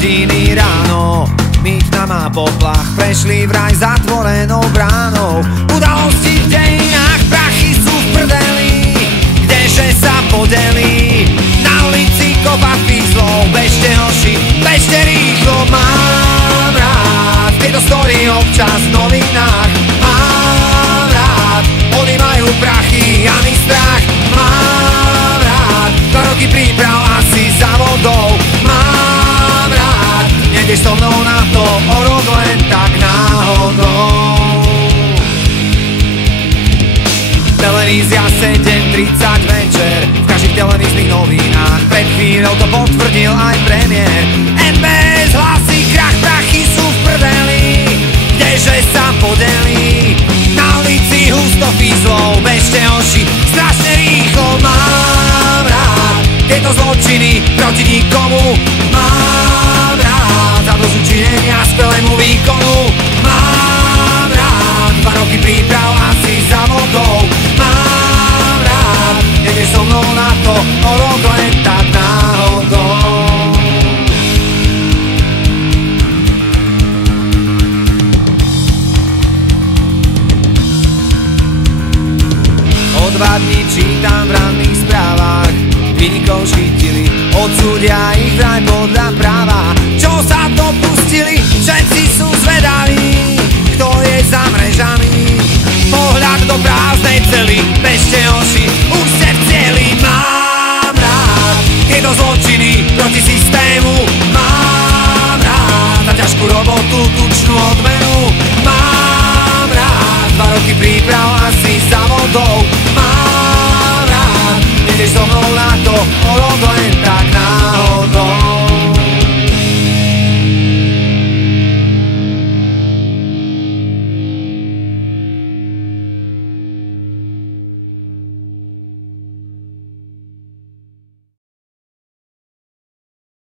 hodiny ráno, my na poplach prešli vraj zatvorenou bránou. Udalosti v dejinách, prachy sú v prdeli, kdeže sa podeli. Na ulici kopa fízlov, bežte hoši, bežte rýchlo. Mám rád tieto story občas v novinách. Mám rád, oni majú prachy a my strach. Mám rád, 2 roky príprav asi za vodou. Mám rád, nejdeš so mnou na to o rok len tak náhodou. Televízia 7:30 večer, v každých televíznych novinách pred chvíľou to potvrdil aj premiér. NBS hlasí krach, prachy sú v prdeli, kdeže sa podeli. Na ulici husto fízlov, bežte hoši, strašne rýchlo. Mám rád tieto zločiny proti nikomu. Mám rád za dozučinenia skvelému výkonu. Mám rád 2 roky príprav asi za vodou. Mám rád, nejdeš so mnou na to o rok len tak náhodou. O 2 dní čítam v ranných správach, vynikov chytili, odsúdia ich vraj podľa práva. Čo sa dopustili, všetci sú zvedaví, kto je za mrežami. Pohľad do prázdnej cely, bežte hoši, už ste v cieli. Mám rád tieto zločiny proti systému. Mám rád za ťažkú robotu, tučnú odmenu. Mám rád 2 roky príprav asi za vodou. Mám rád, nejdeš so mnou na to o rok len